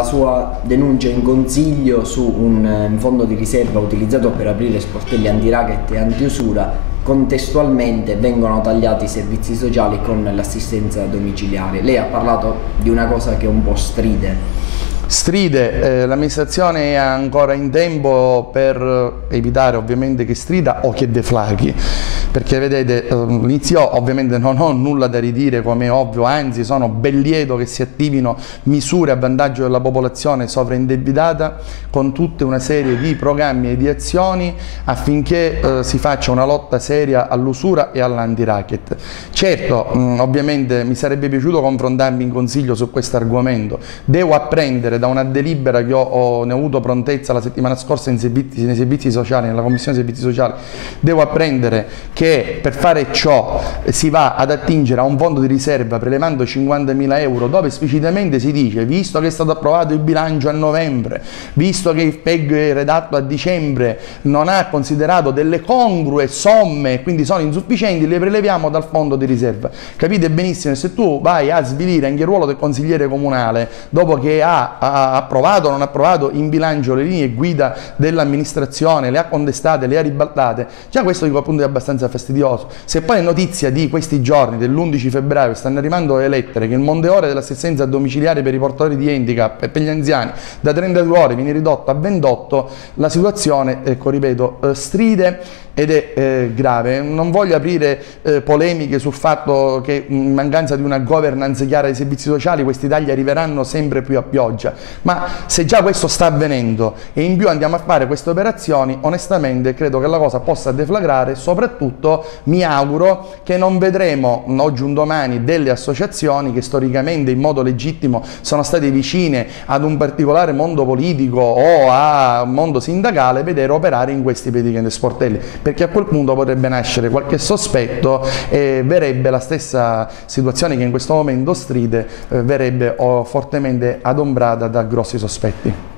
La sua denuncia in consiglio su un fondo di riserva utilizzato per aprire sportelli anti-racket e anti-usura. Contestualmente vengono tagliati i servizi sociali con l'assistenza domiciliare. Lei ha parlato di una cosa che un po' stride. L'amministrazione è ancora in tempo per evitare ovviamente che strida o che deflaghi, perché vedete io ovviamente non ho nulla da ridire, come è ovvio, anzi sono ben lieto che si attivino misure a vantaggio della popolazione sovraindebitata con tutta una serie di programmi e di azioni affinché si faccia una lotta seria all'usura e all'anti-racket. Certo, ovviamente mi sarebbe piaciuto confrontarmi in consiglio su questo argomento, devo apprendere da una delibera che ne ho avuto prontezza la settimana scorsa nei servizi sociali, nella commissione servizi sociali, devo apprendere che per fare ciò si va ad attingere a un fondo di riserva prelevando 50.000 euro, dove esplicitamente si dice, visto che è stato approvato il bilancio a novembre, visto che il PEG è redatto a dicembre, non ha considerato delle congrue somme, quindi sono insufficienti, le preleviamo dal fondo di riserva. Capite benissimo, se tu vai a svilire anche il ruolo del consigliere comunale dopo che ha approvato o non approvato in bilancio le linee guida dell'amministrazione, le ha contestate, le ha ribaltate, già questo dico appunto è abbastanza fastidioso. Se poi è notizia di questi giorni, dell'11 febbraio, stanno arrivando le lettere che il monte ore dell'assistenza domiciliare per i portatori di handicap e per gli anziani da 32 ore viene ridotto a 28, la situazione, ecco ripeto, stride ed è grave. Non voglio aprire polemiche sul fatto che in mancanza di una governance chiara dei servizi sociali questi tagli arriveranno sempre più a pioggia, ma se già questo sta avvenendo e in più andiamo a fare queste operazioni, onestamente credo che la cosa possa deflagrare. Soprattutto mi auguro che non vedremo oggi un domani delle associazioni che storicamente in modo legittimo sono state vicine ad un particolare mondo politico o a un mondo sindacale vedere operare in questi praticamente sportelli, perché a quel punto potrebbe nascere qualche sospetto e verrebbe la stessa situazione che in questo momento stride, verrebbe fortemente adombrata da grossi sospetti.